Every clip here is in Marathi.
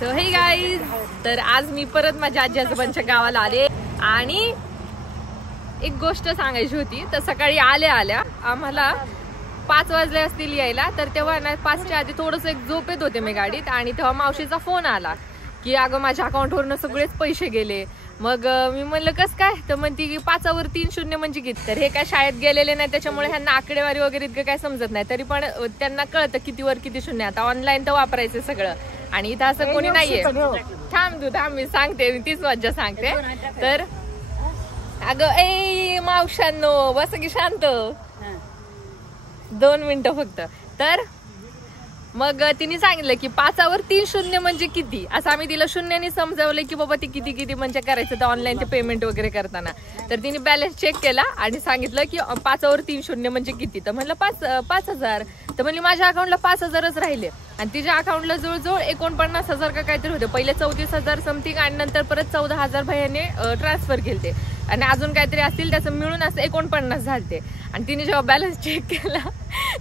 सो हे गाईज, तर आज मी परत माझ्या आजी आजोबांच्या गावाला आले आणि एक गोष्ट सांगायची होती. तर सकाळी आल्या आम्हाला 5 वाजले असतील यायला, तर तेव्हा ना 5च्या आधी थोडस एक झोपेत होते मी गाडीत आणि तेव्हा मावशीचा फोन आला की अगं माझ्या अकाउंटवरनं सगळेच पैसे गेले. मग मी म्हणलं कस काय, तर म्हणते की 5वर 3 शून्य म्हणजे किती. तर हे काय शाळेत गेलेले नाही त्याच्यामुळे ह्यांना आकडेवारी वगैरे इतकं काय समजत नाही, तरी पण त्यांना कळतं कितीवर किती शून्य. आता ऑनलाईन तर वापरायचं सगळं आणि इथं असं कोणी नाहीये. थांब मी सांगते, मी तीच मज्जा सांगते. तर अगं ए मावशांनो बस की शांत, 2 मिनिटं फक्त. तर मग तिने सांगितलं की 5वर 3 शून्य म्हणजे किती, असं आम्ही तिला शून्याने समजावलं की बाबा ती किती म्हणजे करायचं तर ऑनलाईन ते पेमेंट वगैरे करताना. तर तिने बॅलन्स चेक केला आणि सांगितलं की 5वर 3 शून्य म्हणजे किती. तर म्हणलं 5,000. तर म्हणली माझ्या अकाउंटला 5,000च राहिले आणि तिच्या अकाउंटला जवळजवळ 49,000 का काहीतरी होते. पहिले 34,000 समथिंग आणि नंतर परत 14,000 भैयाने ट्रान्सफर केले आणि अजून काहीतरी असतील त्याचं मिळून असं 49 झालते. आणि तिने जेव्हा बॅलन्स चेक केला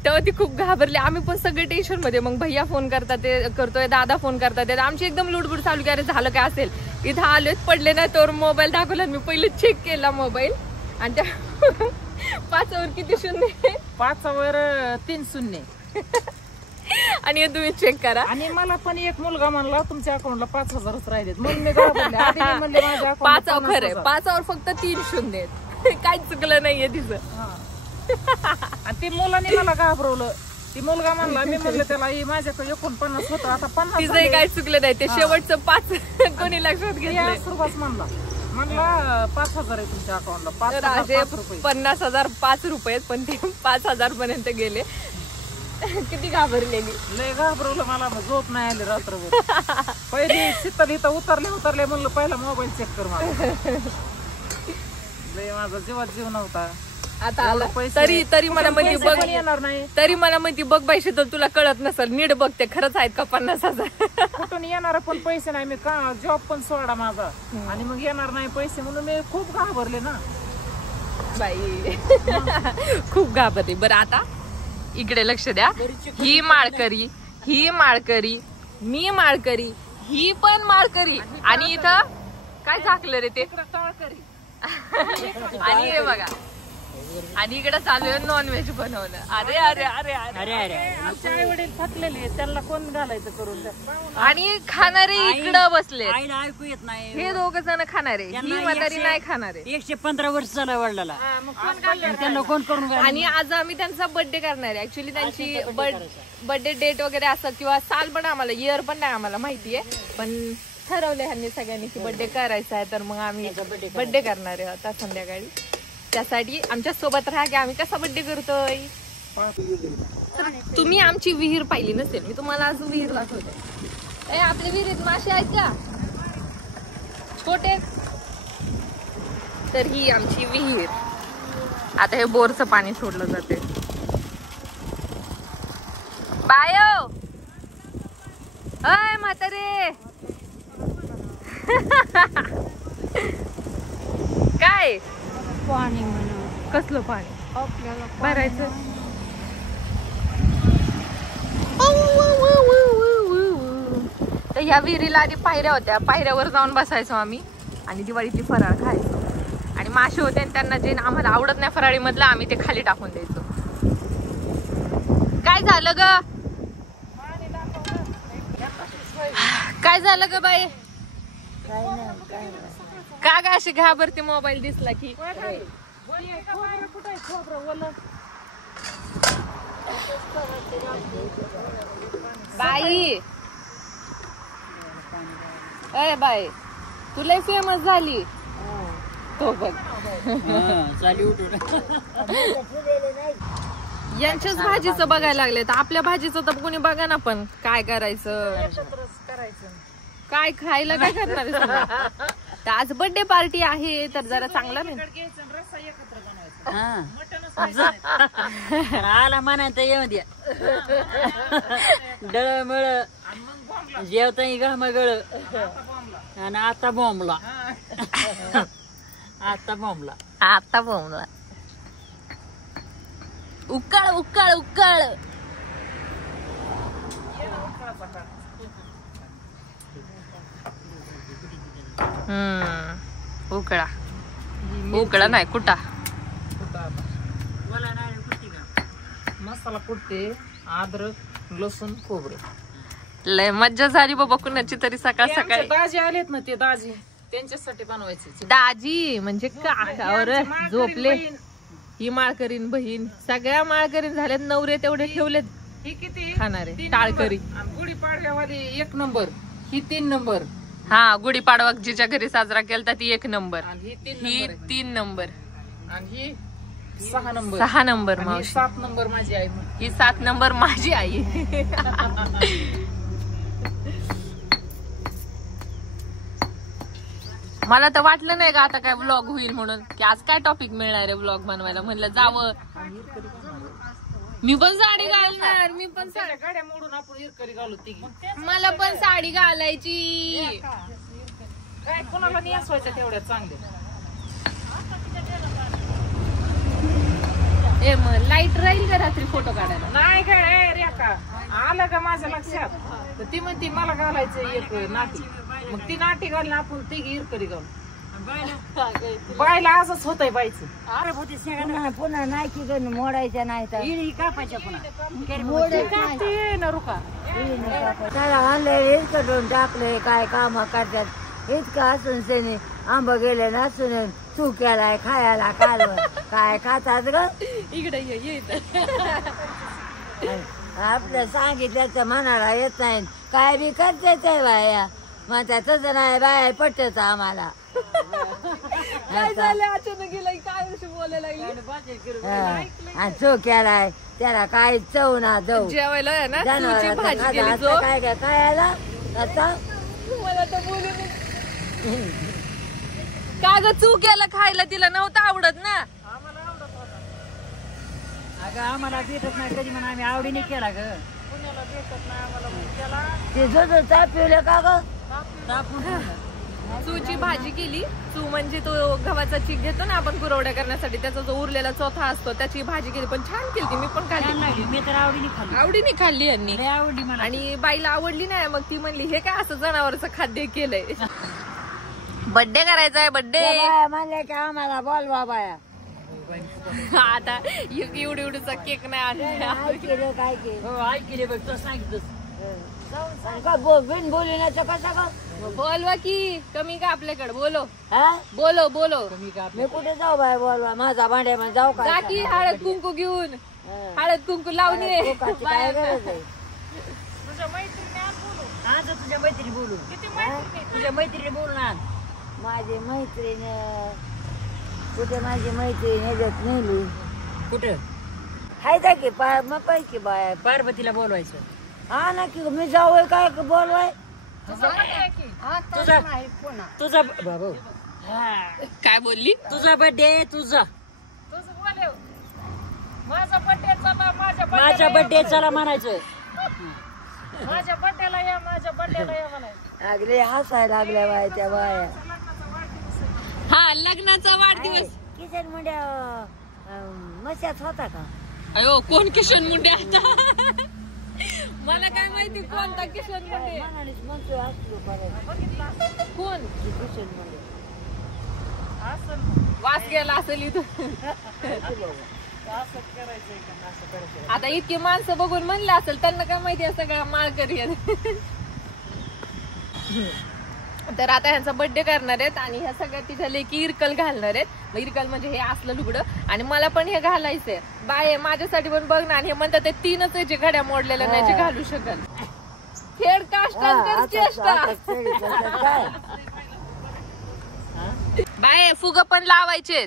तेव्हा ती खूप घाबरली. आम्ही पण सगळे टेन्शन मध्ये. मग भैया फोन करतात ते करतोय, दादा फोन करतात, आमची एकदम लुडबुड चालू की अरे झालं काय असेल. इथं आलेच पडले नाही तर मोबाईल दाखवला. मी पहिले चेक केला मोबाईल आणि त्या 5वर किती शून्य, 5वर 3 शून्य. आणि तुम्ही चेक करा. आणि मला पण एक मुलगा म्हणला तुमच्या अकाउंटला 5,000च राहिलेत म्हणून मी घाबरले. आधी मी म्हणले माझ्या 5वर खरंय, 5वर फक्त 3 शून्य आहेत. काही चुकलं नाहीये तिचं. आणि ती मुलाने मला घाबरवलं. ती मुलगा म्हणला, मी म्हणलं त्याला माझ्याकडे 49 होतं आता 50. तिचं काही चुकलं नाही, ते शेवटचं 5 कोणी लक्षात घेतलं. सुरुवात म्हणला 5,000 आहे तुमच्या अकाउंटला. 50,000 5 रुपये, पण ते 5,000 पर्यंत गेले. किती घाबरलेली, लय घाबरवलं. मला झोप नाही आली रात्रभर. पहिले शीतल इथं उतरले म्हणलं पहिला मोबाईल चेक कर. माझा जीवात जीव नव्हता. आता आला तरी मला म्हणते बघ येणार नाही, तरी मला म्हणते बघ पैसे तर तुला कळत नसेल, नीट बघते खरंच आहेत का 50,000. कुठून येणार पण पैसे नाही. मी का जॉब पण सोडा माझा आणि मग येणार नाही पैसे म्हणून मी खूप घाबरले ना बाई. खूप घाबरते. बरं आता इकडे लक्ष द्या. ही माळकरी, ही माळकरी, मी माळकरी, ही पण माळकरी आणि इथं काय झाकलं रे ते तळकरी. आणि हे बघा, आणि इकडे चालू आहे नॉनव्हेज बनवणं. अरे अरे अरे अरे अरे आमचे आई वडील थकलेले, त्यांना कोण घालायचं करून. आणि खाणारे इकडं बसले. आईला ऐकू येत नाही. हे 2 जण खाणारे, ही म्हातारी नाही खाणारे. 115 वर्ष झालं वडिलाला, त्यांना कोण करून. आणि आज आम्ही त्यांचा बर्थडे करणार आहे. ऍक्च्युली त्यांची बर्थडे डेट वगैरे असं किंवा साल पण आम्हाला, इयर पण नाही आम्हाला माहितीये, पण ठरवलं ह्यांनी सगळ्यांनी की बर्थडे करायचा आहे. तर मग आम्ही बर्थडे करणार आहे आता संध्याकाळी. त्यासाठी आमच्या सोबत राहा की आम्ही कसा बर्थडे करतोय. तर तुम्ही आमची विहीर पाहिली नसेल, मी तुम्हाला आज विहीर दाखवते. आपल्या विहिरीत मासे आहेत का छोटे. तर ही आमची विहीर. आता हे बोरचं पाणी सोडलं जाते. बायो अय म्हातारे काय पाणी म्हणून कसलं पाणी आपल्याला भरायचं. तर ह्या विहिरीला आधी पायऱ्या होत्या, पायऱ्यावर जाऊन बसायचो आम्ही आणि दिवाळीतली फराळ खायचो. आणि मासे होते आणि त्यांना जे आम्हाला आवडत नाही फराळी मधलं आम्ही ते खाली टाकून द्यायचो. काय झालं ग, काय झालं ग बाई, का ग अशी घाबरते मोबाईल दिसला की. बाई अय बाई तुला फेमस झाली तो बघ. यांच्याच भाजीचं बघायला लागले तर आपल्या भाजीचं तर कोणी बघा ना. पण काय करायचं, काय खायला काय करणार. तर आज बर्थडे पार्टी आहे तर जरा चांगला नाही आला म्हणायचं येऊ द्या. डळमळ जेवता घामगळ आणि आता बॉम्बला. आता बॉम्बला उकाळ उकाळ उकाळ. उकळा उकळा नाही कुठा मसाला कुटते, अद्रक लसूण खोबरं. लय मज्जा झाली बाबा कुणाची तरी सकाळ ते आमचे सकाळी. दाजी आलेत ना, ते दाजी त्यांच्यासाठी बनवायचे. दाजी म्हणजे काकावर झोपले. ही माळकरीन बहीण सगळ्या माळकरीन झाल्यात, नवरे तेवढे ठेवलेत ही किती खाणारे. 3 टाळकरी. नंबर. आणि गुढीपाडव्यावाली 1 नंबर, ही 3 नंबर, हा गुढीपाडवा जिच्या घरी साजरा केला ती 1 नंबर, आणि ही 3 ही नंबर आहे. 3 नंबर, आणि ही 6 नंबर, 6 नंबर आणि ही मावशी. 7 नंबर माझी आई. ही 7 नंबर माझी आई. मला तर वाटलं नाही का आता काय व्लॉग होईल म्हणून, की आज काय टॉपिक मिळणार आहे व्लॉग बनवायला. म्हणलं जावं, मी पण साडी घालणार, मी पण गाड्या मोडून आपण इरकरी घालू तिघी. मला पण साडी घालायची. काय कोणाला नाही असवायचं तेवढ्या चांगले. ए मग लाईट राहील का रात्री फोटो काढायला? नाही काय रेखा आलं का माझ्या लक्षात, तर ती म्हणती मला घालायचं एक नाटी. मग ती नाटी घालून आपण तिघी इरकरी घालू. बायला असंच होतंय बायचं. पुन्हा नाही की गण मोडायच्या नाही तर कापायच्या पुन्हा ते न रुका त्याला आणलंय करून टाकलंय, काय काम करतात इतकं असून सेने आंब गेले नसून तू केलाय खायला कालवण काय खातात ग. इकडे ये. आपलं सांगितलं तर मनाला येत नाही, काय बी करते ते बाया म्हणतात तसं नाही बाया पटत आम्हाला. काय झालं अचानक गेलं, काय विषय बोलायला लागली. आणि तो केलाय त्याला काय चव ना जाऊ जेवायला आहे ना तूची भाजी केली जो. काय काय खायला आता मला तर बोलून का ग चू केलं खायला, तिला नव्हतं आवडत ना. अगं आम्हाला भेटत नाही कधी म्हणून आम्ही आवडीने केला ग. पुण्याला भेटत नाही आम्हाला म्हणून केला. ते जो तापवलं का ग चूची भाजी केली. चू म्हणजे तो गव्हाचा चीक घेतो ना आपण कुरवड्या करण्यासाठी, त्याचा जो उरलेला चोथा असतो त्याची भाजी केली. पण छान केली, मी पण खाल्ली. मी तर आवडीने खाल्ली, आवडीने खाल्ली यांनी. आवडली मला. आणि बाईला आवडली नाही, मग ती म्हणली हे काय असं जनावरचं खाद्य केलंय. बर्थडे करायचा आहे बर्थडे. म्हणले की आम्हाला बोलवा बाया. आता एवढी एवढीचा केक नाही आणला. काय केलं काय केलं हो आई केली बघ, तो सांगितलं. बिन बोलण्याचं कसं का बोलवा की कमी का आपल्याकडे. बोलो हा बोलो बोलो. मी कुठे जाऊ बाय बोलवा माझा भांड्यामध्ये जाऊ का जा की हळद कुंकू घेऊन, हळद कुंकू लावून ये. लोकांची काय गरज आहे. तुझ्या मैत्रिणी आण बोलू. आज तुझ्या मैत्री बोलू, किती मैत्रिणी तुझ्या मैत्रिणी बोलून आण. माझी मैत्रीण कुठे माझी मैत्रीण ह्याच्यात नेली कुठं हाय का की मग पैकी बाय पार्वतीला बोलवायचं. हा ना की मी जाऊ काय बोलवाय तुझा बाबू काय बोलली? तुझा बर्थडे तुझा तुझं बोलव. माझा बर्थडे चला, माझा बर्थडे चला म्हणायचं. माझ्या बर्थडेला या, माझ्या बर्थडेला या म्हणायचं. लागले हसायला लागल्या बाय त्या बाया. हा लग्नाचा वाढदिवस. किचन मुंड्या मशात होता का? अयो कोण किशन मुंडे आता. मला काय माहिती कोणता किशन मुंडे. म्हणतो असलो कोण किशन मुंडे वास गेला असेल इथं. असं करायचंय का असं करायचं. आता इतकी माणसं बघून म्हणलं असेल त्यांना काय माहिती सगळ्या माळकरी आहेत. तर आता ह्यांचा बर्थडे करणार आहेत आणि ह्या सगळ्या तिच्या लेकी इरकल घालणार आहेत. इरकल म्हणजे हे असलं लुगडं आणि मला पण हे घालायचंय. बाय माझ्यासाठी पण बघ ना. आणि हे म्हणतात ते 3च आहे जे घड्या मोडलेल्या नाही जे घालू शकल. खेड काष्टा चेष्टा. बाय फुग पण लावायचे,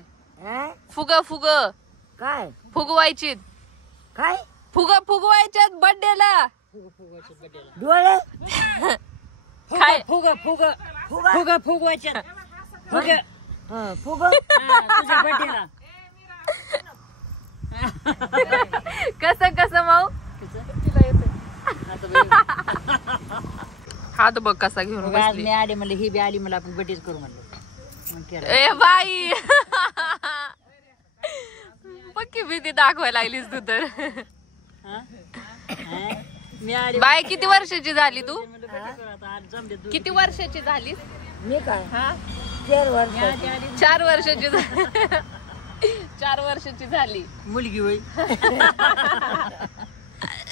फुग फुग काय फुगवायची, काय फुग फुगवायच्यात बर्थडेला. डोळे काय फुग फुग फुग फुगवायच्या फुग फुग तुझ्या बर्थडेला कसं कसं माऊ हात बघ कसा घेऊन बसली. मी आली म्हणलं ही बी आली मला आपण बर्थडेच करू म्हणलं. ए बाई पक्की भीती दाखवायला लागलीस तू तर. मी आली बाय किती वर्षाची झाली तू? किती वर्षाची झालीस? मी काय हा 4 वर्ष 4 वर्षाची 4 वर्षाची झाली मुलगी होई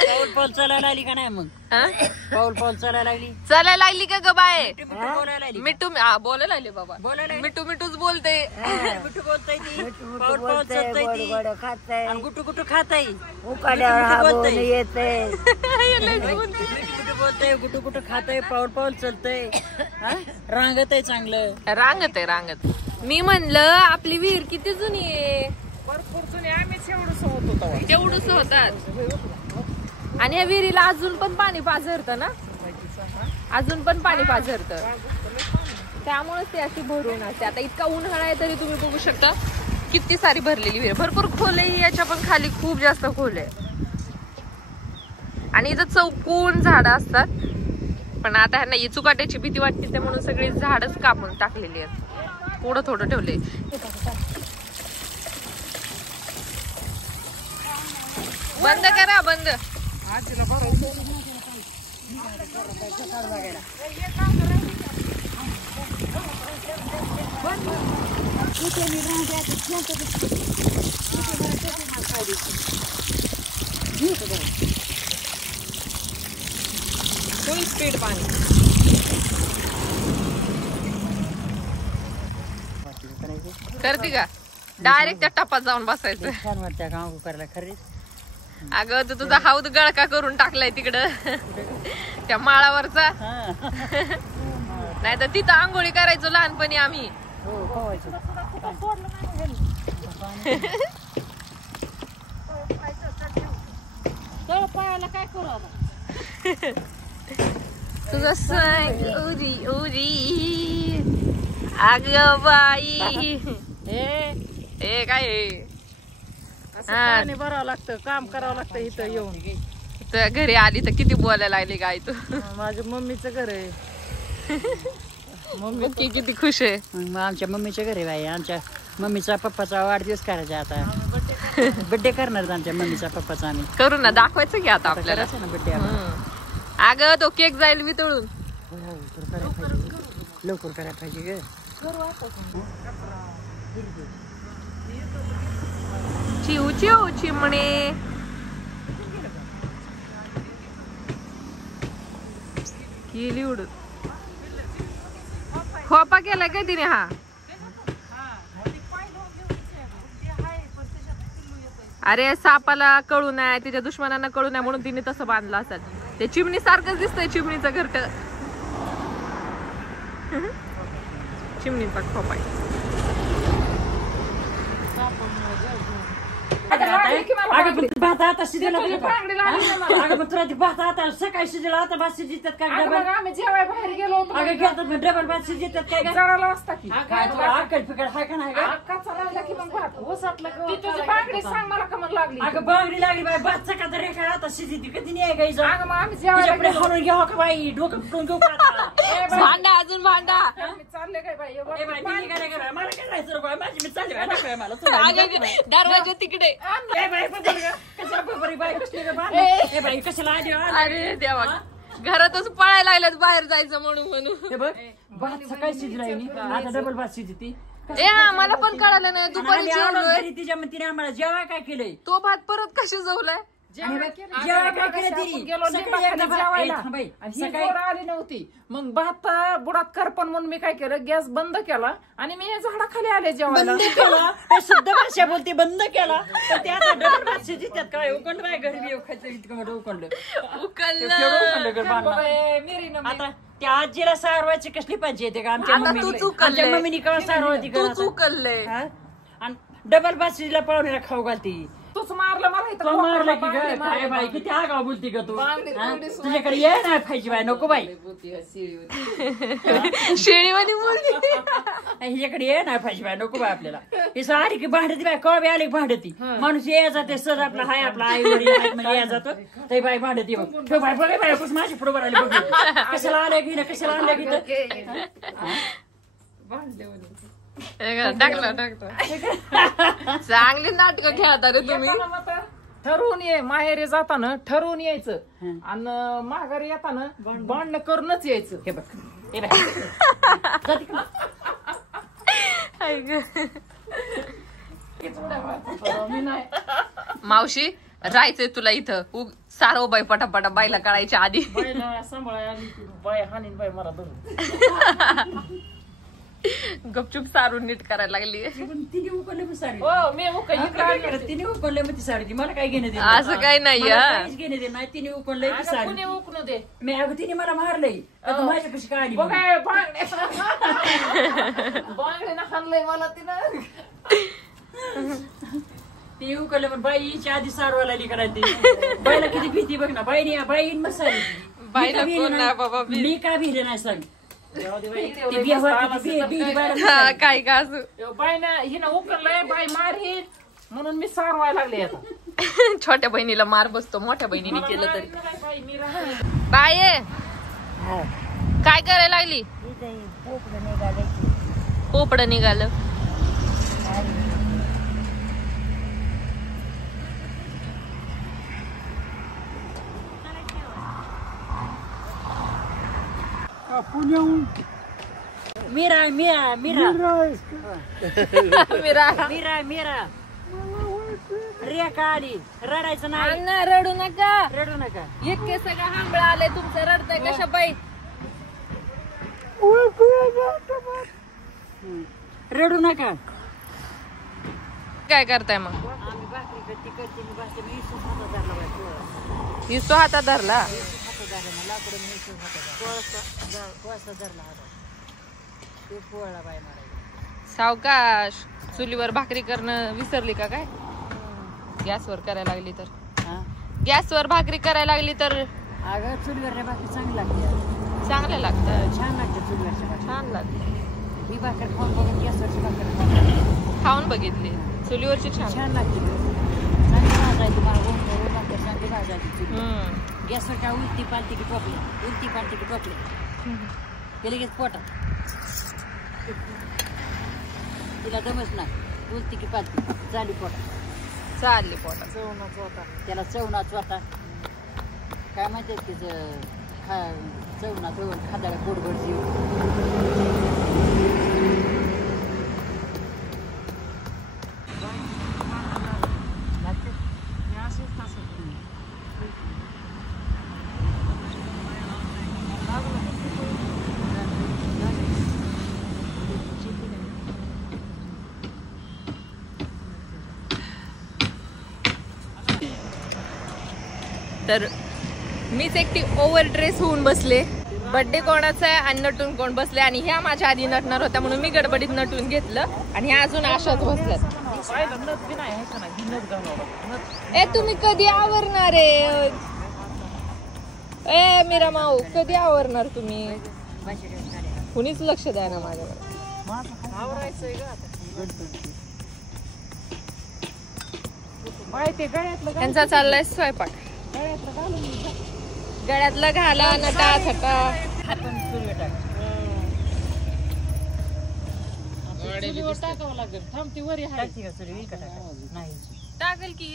पाऊल पाऊल चालायला लागली का नाही मग हा? पाऊल पाऊल चालायला लागली चालायला लागली का ग बाय बोलायला लागली मिठू बोलायला लागले बाबा बोलायला मिठू मिठूच बोलते गुटू बोलताय ती पाऊल पाऊल चालताय ती खाताय आणि गुटू गुटू खाताय उकाड्यावर हागून येते गुटू बोलताय गुटू गुटू खाताय पाऊल पाऊल चालतंय रांगत आहे चांगलं रांगत मी म्हणलं आपली विहीर किती जुनी आहे भरपूर जुने आम्हीच एवढंच होतो तेव्हा. तेवढंच होतात आणि या विहिरीला अजून पण पाणी पाझरत ना अजून पण पाणी पाझरत त्यामुळे ते अशी भरून असते आता इतका उन्हाळा आहे तरी तुम्ही बघू शकता किती सारी भरलेली विहीर भरपूर खोल आहे याच्या पण खाली खूप जास्त खोल आहे आणि इथं चौकोन झाडं असतात पण आता ह्यांना इचुकाट्याची भीती वाटते ते म्हणून सगळी झाडच कापून टाकलेली आहेत थोडं थोडं ठेवले बंद करा बंद आजीला बरं फुल स्पीड पाणी करते का डायरेक्ट त्या टपात जाऊन बसायचं छान वाटतं काम करायला खरेच अगं तू तुझा हाऊद गळका करून टाकलाय तिकडं त्या माळावरचा नाही तर तिथं आंघोळी करायचो लहानपणी आम्ही पायाला काय करू आता तुझं सांग उरी उरी अग बाई हे काय पाणी भरावं लागतं काम करावं लागतं इथं येऊन तर घरी आली तर किती बोलायला लागली काय तू माझ्या मम्मीचं घर आहे मम्मी किती खुश आहे मग आमच्या मम्मीच्या घरी बाई आमच्या मम्मीचा पप्पाचा वाढदिवस करायचा आता बर्थडे करणार आमच्या मम्मीचा पप्पाचा आम्ही करू ना दाखवायचं की आता आपल्याला करायचं ना बर्थडे अगं तो केक जाईल वितळून लवकर करायला पाहिजे ग चिव चिव चिमणे केली उडत खोपा केलाय काय तिने हा अरे सापाला कळू नये तिच्या दुश्मनांना कळू नये म्हणून तिने तसं बांधलं असेल ते चिमणी सारखंच दिसतंय चिमणीचं घरट चिमणीचा खोपा आहे भात आता शिजला अगं तुला ती भात आता सकाळी शिजला आता भात शिजतात काय डबल आम्ही जेवाय बाहेर गेलो होतो अगं घेतात डबल भात शिजतात काय जळाला असता की आकड फिकड हाय का नाही अक्काचा राहिला की मग भात ओसाटला की तुझी बांगडी सांग मला का मग लागली अगं बांगडी लागली बाई भात सकाळचा रेखा आता शिजती कधी नाही गायचं अगं मग आम्ही जेवायला तिच्याकडे हलून घ्यावं का बाई डोकं फुटून घेऊ का आता? भांडा अजून भांडा आम्ही चालले काय बाई ए बाई, मी निघाले का बाई? मला काय राहायचं रे बाई? माझी मी चालली बाई, नको बाई मला. चल बाई, अगं, दरवाजा तिकडे ए बाई, बदल गं. कशाला बरोबर बाई, कसली गं बाई? ए बाई, कशाला आली हो? अरे देवा घरातच पळायला लागल्यात बाहेर जायचं म्हणून हे बघ, भात सकाळी शिजलाय नी, आता डबल भात शिजती. ए हा मला पण कळालं नाही दुपारी आम्ही आलो जेवलोय घरी, तिच्या तिने आम्हाला जेवाय काय केलंय? तो भात परत कशी जवलाय जेवाय काय केलं तिने? सकाळी एकदा भात- ए, थांब बाई, सकाळी आली नव्हती मग भात बुडात करपण म्हणून मी काय केलं गॅस बंद केला आणि मी झाडाखाली आले जेवायला बंद केला ते शुद्ध भाषा बोलते बंद केला तर ते आता डबल भात शिजतात काय उकंड बाय घरी बी खायचं इतकं मोठं उकंड उकललं आता त्या आजीला सारवायची कसली पाहिजे येते का आमच्या आता मम्मीने तूच उकललंय. आमच्या मम्मीने केव्हा सारवायची तू चुकलले आणि डबल भात शिजला पाहुण्याला खाऊ घालती तूच मारलं मला इथं तो मारला की बांगडी काय मारली बाई किती आगाव बोलती का तू बांगडी- हा? बांगडी तुझ्याकडे ये नाही पाहिजे बाई नको बाई शेळीवाणी बोलली हिच्याकडे ये नाही पाहिजे बाई नको बाई आपल्याला हे आली की भांडती बाई कवा बी आली की भांडती माणूस ये जाते सहज आपला हाय आपला आई वडील आहेत म्हणजे या जातो ते बाई भांडती मग ठेव बाई बघा बाई कसं माझी पुढे आली बघ कशाला आल्या की कशाला आणल्या की टाकला चांगली नाटक खेळता रे तुम्ही ठरवून ये माहेरी जाताना ठरवून यायचं आणि माघारी येताना भांडणं करूनच यायचं हे बघ मावशी राहायचंय तुला इथं सारव बाई पटापटा बाईला कळायच्या आधी. बायला सांभाळायला आली की बाय हानीन बाय मला धरून. गपचूप सारून नीट करायला लागली. तिने उकळले मग साडी. हो मी उकळली. तिने उकळले मग ती साडी. मला काय घेणं दे असं काही नाही हा. घेणे दे नाही. तिने उकळले ती साडी. कुणी उकणू दे. मी अगं तिने मला मारलंय माझ्या कशी काढली. बघाय बांगड्यानं हाणलंय मला तिनं. ती उकळले पण बाईच्या आधी सारवायला आली करायची. बाईला किती भीती बघ ना. बाई मग साडी. बाईला कोण नाही बाबा. मी का भिले नाही सांग. काय का असू. बाईनं हिनं उकळलंय बाई मारही म्हणून मी सारवायला लागले आता. छोट्या बहिणीला मार बसतो मोठ्या बहिणीने केलं तरी. बाई मी राहते. बाये काय करायला लागली. पोपड निघालं. मीरा मीरा मीरा मीरा मीरा मीरा रेखा आली. रडायचं नाही. अण्णा रडू नका. रडू नका. इतके सगळं हांबळ आले तुमचं रडतंय कशा बाई. रडू नका. काय करताय मग. आम्ही भाकरी करते करते मी भाकरी मी इसू हातात धरला बाई. इसो हातात धरला. हातात धरला ना लाकडं मी इसू हातात कोळसा धरला हातात. ते पोळला बाई मारायला. सावकाश. चुलीवर भाकरी करणं विसरली का काय. गॅसवर करायला लागली तर. गॅसवर भाकरी करायला लागली तर. अगं चुलीवरच्या भाकरी चांगली लागते. चांगलं लागतं. छान लागते चुलीवरच्या भाकरी. छान लागते. ही भाकर खाऊन बघून गॅसवरची भाकर खाऊन बघितली. चुलीवरची छान. छान लागते. चांगली भाजायची भाकर चांगली भाजायची चुली. गॅसवर काय उलटी पालटी की टोपली ते लगेच पोटात. तिला दमच नाही. उलटी की पालटी झाली पोटात. चालली पोटात. चवणाचा होता. त्याला चवणाच होता. काय म्हणतात की चवणा चवण खादाला गोडगोड जीव. तर मीच एकटी ओव्हर ड्रेस होऊन बसले. बर्थडे कोणाचा आहे आणि नटून कोण बसले. आणि ह्या माझ्या आधी नटणार होत्या म्हणून मी गडबडीत नटून घेतलं. आणि ह्या अजून अशाच बसल्यात. ए तुम्ही कधी आवरणार आहे. ए मीरा माऊ कधी आवरणार तुम्ही. कुणीच लक्ष द्या ना माझ्याकडे. त्यांचा चाललाय स्वयंपाक. गळ्यातलं घाला नटा थटा. टाकावं लागेल. थांबती वरी टाकल की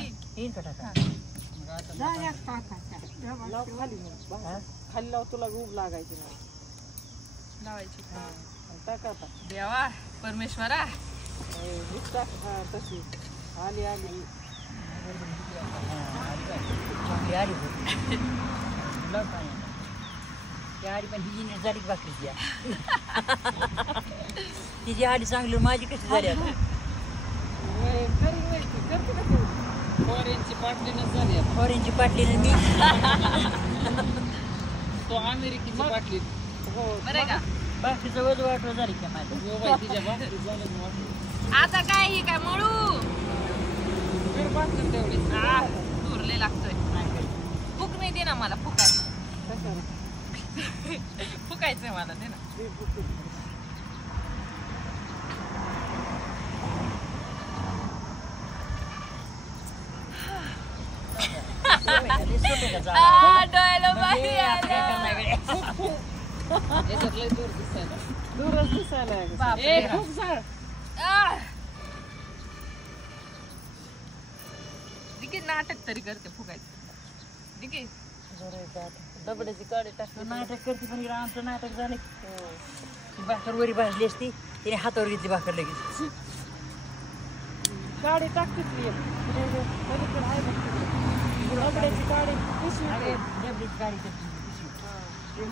खाली लाव. तुला उब लागायची नाही. लावायची. टाका आता. देवा परमेश्वरा. तशी आली आली. आडी पण हिची झाली भाकरीची. तिची आडी चांगली माझी कशी झाली आता. फॉरेनची बाटलीनच झाली. फॉरेनची बाटली मी तो अमेरिकेची बाटली. बरं का भाकरीचं वज वाटलं झाली का माझं. तिच्या बाटली झालं. आता काय ही काय मळू तेवढी धुरले लागतोय. फुक नाही दे ना मला. फुकायचंय मला दे ना. डोळ्याला बाई आलं. दूरच दिसायला. खूप झाड. दिके नाटक तरी करते फुकायचं. दिके दबड्याची काढी टाकली. नाटक करते पण इकडं आमचं नाटक झालं भाकर वरी भाजली असती तिने हातावर घेतली भाकर लगेच काढी टाकते ती पलीकडे आहे बघ दबड्याची काढी डबडीची गाडी करते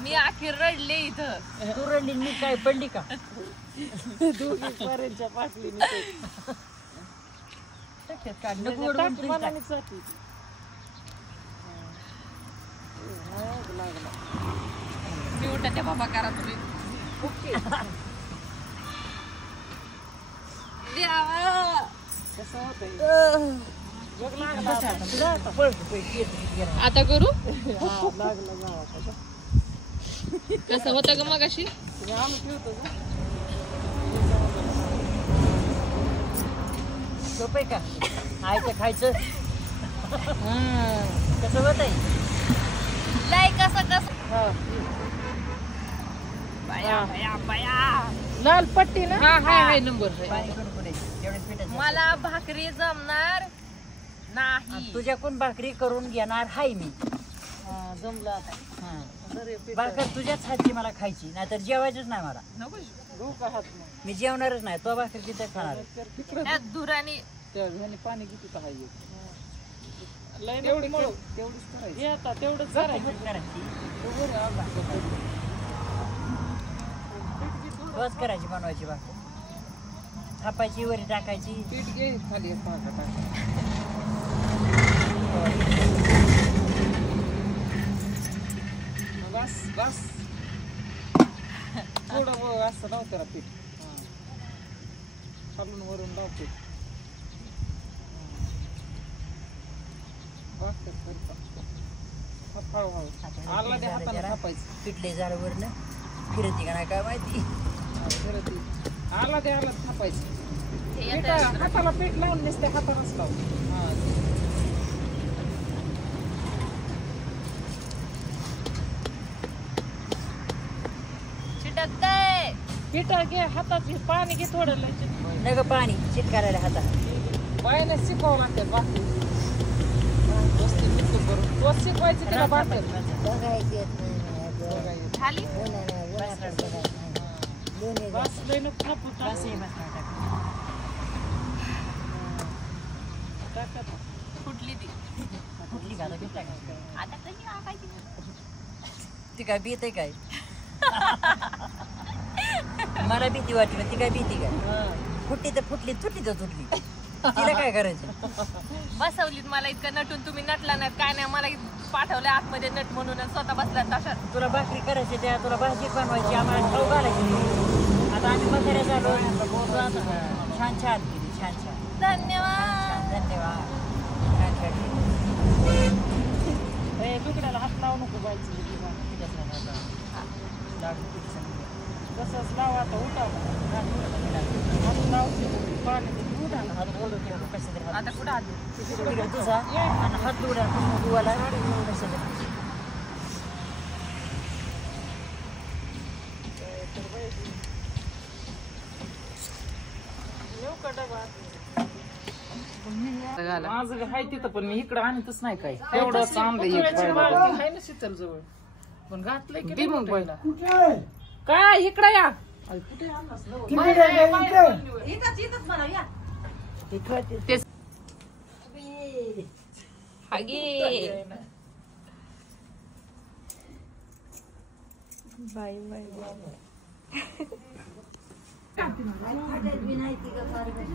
मी अखेर रडले इथं. तू रडली मी काय पडली का दोघी पर्यंतच्या पाटलीने नको ओढून तरी टाक. मनानेच जाते ती. मी उठते बाबा करा तुम्ही. देवा. कसं होतंय बघ लागला आता करू लागला गावाचा कसं होतं ग मगाशी. आम्ही ठेवतो का सोपं आहे का आयचं खायचं कसं होत आहे लय कसं बाया बाया बाया. लाल पट्टी ना हाय नंबर. पाणी करून पुढे एवढ्या पिठाचं मला भाकरी जमणार नाही. तुझ्याकडून भाकरी करून घेणार हाय मी जमलं आता भाकर तुझ्याच हातची मला खायची नाहीतर जेवायचंच नाही मला घेऊ का हात मग मी जेवणारच नाही तो भाकर तिथे खाणार त्यात धुराने त्याने पाणी किती पाहिजे तेवढीच करायची आता तेवढंच करायचं रोज करायची बनवायची भाकर थापायची वरी टाकायची पीठ घे खाली एक पाका टाक बस बस थोडं असं लाव त्याला पीठ खालून वरून लाव पीठ आला ते हाताने थापायचं पिठले झालं वरनं फिरती का नाही काय माहिती आला ते आला थापायचं हाताला पीठ लावून नसते हातालाच लाव चिटकतंय. पिठा घे हाताची पाणी घे थोडं लय नग पाणी चिटकारायला हातात बायला शिकवावं लागतं बाकी तो शिकवायची तिला बाकी खाली बस लय नको थापू टाकत फुटली ती. कुठली घाला पीठ टाकायचं आता कशी टाकायची. ती काय भीत आहे काय मला भीती वाटली ती काय भीती काय फुटली तर फुटली तुटली तर तुटली तिला काय करायचं बसवलीत मला इतकं नटून तुम्ही नटला नाही काय नाही मला पाठवलं आतमध्ये नट म्हणून स्वतः बसला तशात. तुला भाकरी करायची त्या तुला भाजी बनवायची आम्हाला खाऊ घालायची आता आम्ही म्हाताऱ्या झालो छान छान केली छान छान धन्यवाद. धन्यवाद छान छान दुकड्याला हात लावू नको बायची तसंच लाव आता उठाव हात लावते पाणी हात बोलून ठेवलं कसं तरी आता कुठं आलो. तुझा आणि हात दुड्या दुवाला कसं तरी माझं हाय तिथं पण मी इकडं आणतच नाही काय तेवढं आहे ना शीतल जवळ पण घातलंय की मग पहिला काय इकडं या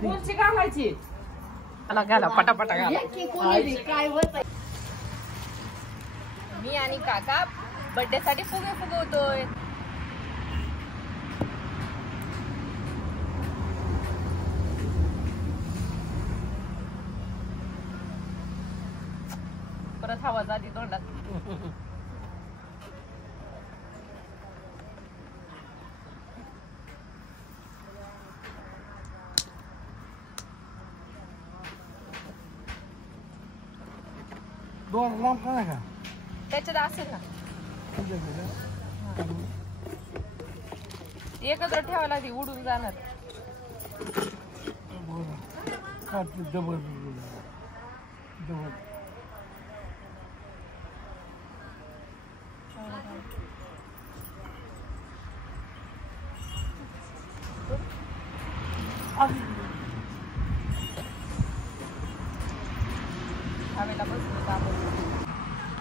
कोणची घालायची मला घाला पटापटा घाला. मी आणि काका बर्थडे साठी फुगे फुगवतोय. परत हवा जाती तोंडात. त्याच्यात असेल ना एकत्र ठेवायला ती उडून जाणार.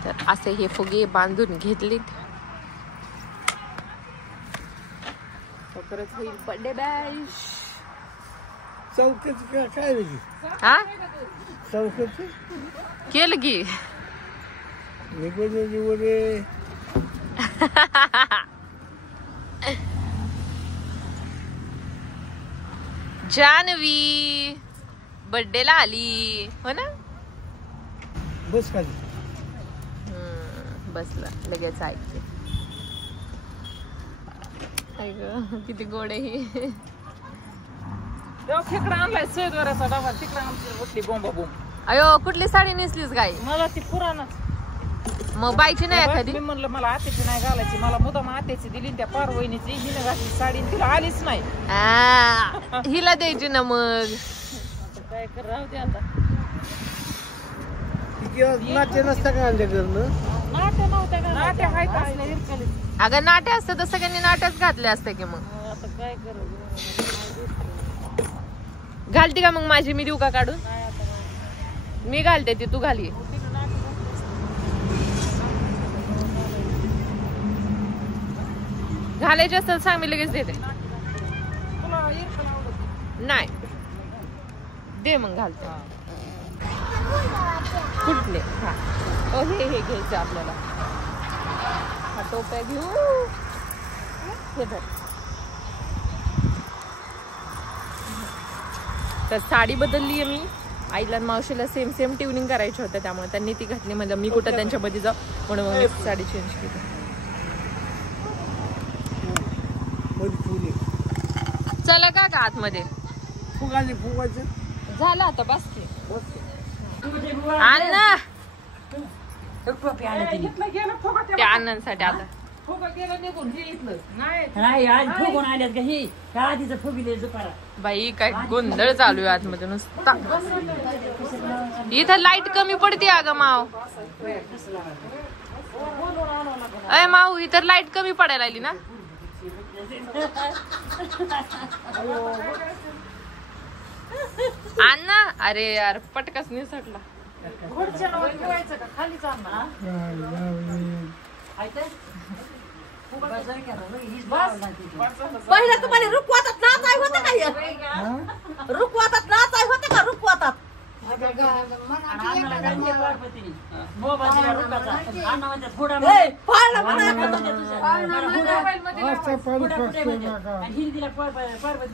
तर असे हे फुगे बांधून घेतलेत. लवकरच होईल बर्थडे बॅश. चौकच काय रे हा चौकच केलं की निवडे जानवी बर्थडे ला आली हो ना. बस खाली बसला लगेच ऐकते. किती गोड आहे ही. खेकडा आणलाय सैदवऱ्याचा डबा तिकडे आमची बसली बोंबा बोंब. अयो कुठली साडी नेसलीस गाय. मला ती पुराणा मग बायची नाही एखादी. मी म्हणलं मला आत्याची नाही घालायची. मला मुदाम आत्याची दिली त्या पारवहिनीची. हिने घातली साडी तिला आलीच नाही. हिला द्यायची ना मग. काय कर राहू दे आता. नाट्य नसता का आणल्या घरनं. नाट्य नव्हत्या का नाट्य हाय का असल्या हिरकली. अगं नाट्य असतं तर सगळ्यांनी नाट्याच घातले असते की मग. आता काय करू घालते का मग माझी मी देऊ का काढून. मी घालते ती तू घाली. घालायचे असतात सांग मी लगेच देते. तुला हिरकल आवडत नाही दे मग घालते. कुठले हा हे घ्यायचं आपल्याला. हा टोप्या घेऊ. हे धर. तर साडी बदलली आहे मी. आईला मावशीला सेम सेम ट्युनिंग करायचं होतं त्यामुळे त्यांनी ती घातली. म्हणजे मी कुठं त्यांच्या मध्ये जाऊ म्हणून मग मी साडी चेंज केली. चला का आतमध्ये फुगायचं झालं आता बस की. आण ना त्या अण्णांसाठी आता. फुगा गेला निघून हे इथलं नाही. नाही आज फुगून आल्यात का ही आधीच फुगिले जुपारा. बाई काय गोंधळ चालू आहे आतमध्ये नुसता. इथं लाईट कमी पडते अगं माव. अय माऊ इथं लाईट कमी पडायला लागली ना. आण ना. अरे यार पटकस निसटला. खाली चालणार पहिलं तुम्हाला रुकवातात नाचाय होतं का. रुकवातात नाचाय होतं का रुकवातात.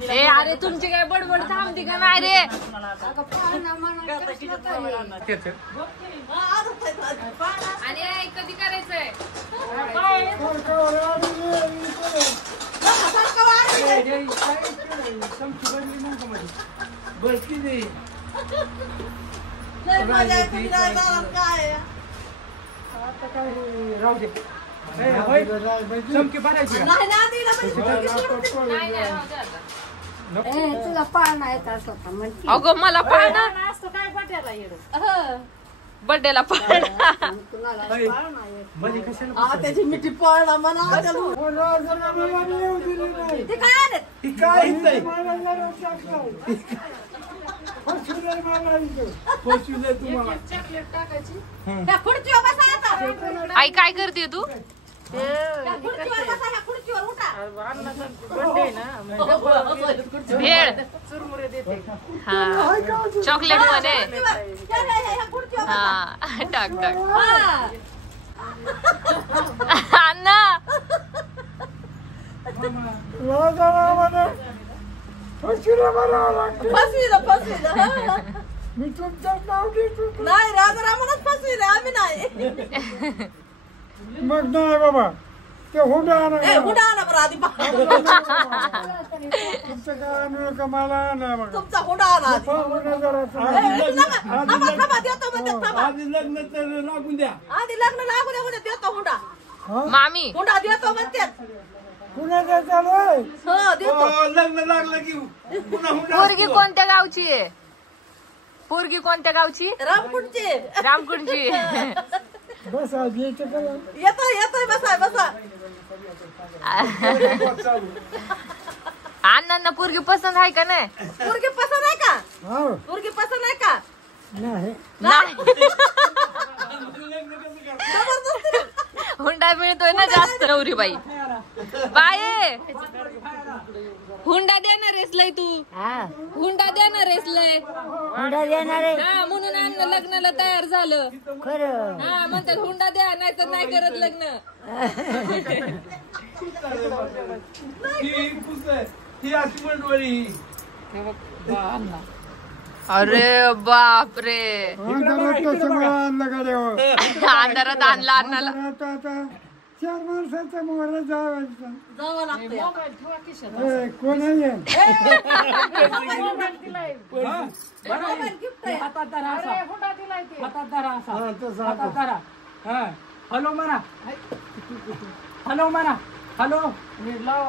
ए अरे तुमची काय बडबड थांबती का नाही रे. आणि कधी करायचंय. बस किती राहू दे. चमकी भरायची तुला पाळणा येत असं म्हणते. अगं मला पाळणा असतं काय बट्याला येड. बर्थडेला पाळणा. त्याची मिठी पाळणा म्हणा. ते काय आले चॉकलेट टाकायची. त्या खुर्चीवर बसा आता. आई काय करते तू. त्या खुर्चीवर बसा. ह्या खुर्चीवर उठा. बर्थडे ना भेळ चुरमुरे देते. हा चॉकलेट मध्ये. ह्या खुर्चीवर हा टाक टाक. हा. अण्णा फसविलं. मी तुमचं नाव घेतो. नाही राजारामनच फसविलं आम्ही नाही. मग नाही बाबा ते हुंडा आणा. हुंडा आणा बरं आधी. तुमचं काय आणू नका मला आणा बघा. तुमचा हुंडा आणा आधी. थांबा देतो म्हणते. थांबा आधी लग्न तर लागून द्या. आधी लग्न लागू द्या म्हणजे देतो हुंडा. मामी हुंडा देतो म्हणते. कुणाचं चालू हो देतो. लग्न लागलं की पुन्हा हुंडा. पोरगी कोणत्या गावची आहे. पोरगी कोणत्या गावची. रामकुंडचे. रामकुंडची. बस आज यायचं का येतोय बसा. आण अण्णांना पोरगी पसंत आहे का नाही? पोरगी पसंत आहे का? हो पोरगी पसंत आहे का? नाही नाही. जबरदस्ती. हुंडा मिळतोय ना जास्त. नवरीबाई बाये हुंडा देणार आहेस लय तू? हा हुंडा देणार आहेस लय? हुंडा देणार आहे हा म्हणून अण्णा लग्नाला तयार झालं. खरं हा म्हणतात हुंडा द्या नाही तर नाही करत लग्न. अरे बापरे अंधारात कसं आणलं का देव अंधारात आणला अण्णाला. आता 4 माणसाचा मोहरा जावं जावं लागतं. कोण आहे मोबाईल गिफ्ट आहे. हॅलो म्हणा हॅलो म्हणा हॅलो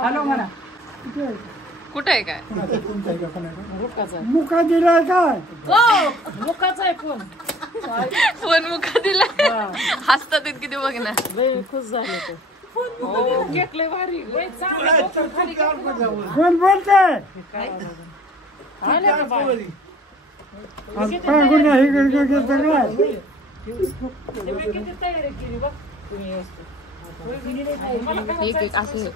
हॅलो म्हणा कुठे आहे काय? मुका दिलाय काय मुखाचा आहे फोन फोन मुखा दिला. हसतात किती बघ ना. लय खुश झाले ते हो घेतलंय भारी लय चांगलं कोण बोलतंय पांगून नाही गडगड घेतं काय किती तयारी केली बघ तुम्ही एक एक असे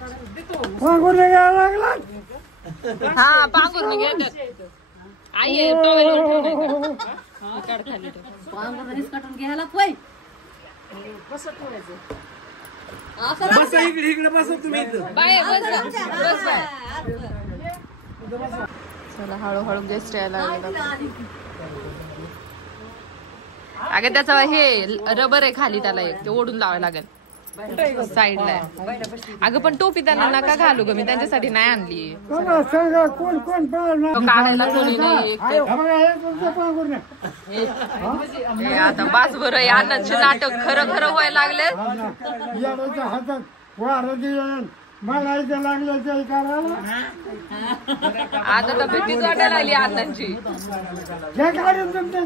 पांगून घ्यायला लागला हा पांघरून घेतात. आई आहे टॉवेल ठेवलाय का? काढ खाली ठेव. पांघरून निसकटून घ्यायला पाय. कसं ठेवायचं असं राहू द्या. बाय बस बस बाय. चला हळूहळू गेस्ट यायला लागले. अगं त्याचा हे रबर आहे खाली त्याला एक ते ओढून लावायला लागेल साईडला. अगं पण टोपी त्यांना नका घालू ग मी त्यांच्यासाठी नाही आणली. चला सांगा कोण कोण पाहणार तो काढायला कोणी नाही एक तर. पांगून हे आता बास बरं या अण्णांचे नाटक खरं खरं व्हायला लागले. याच्या हातात वार दिलं मला इथे लागलं ते करायला आता तर भीतीच वाटायला लागली अण्णांची. हे काढून तुमच्या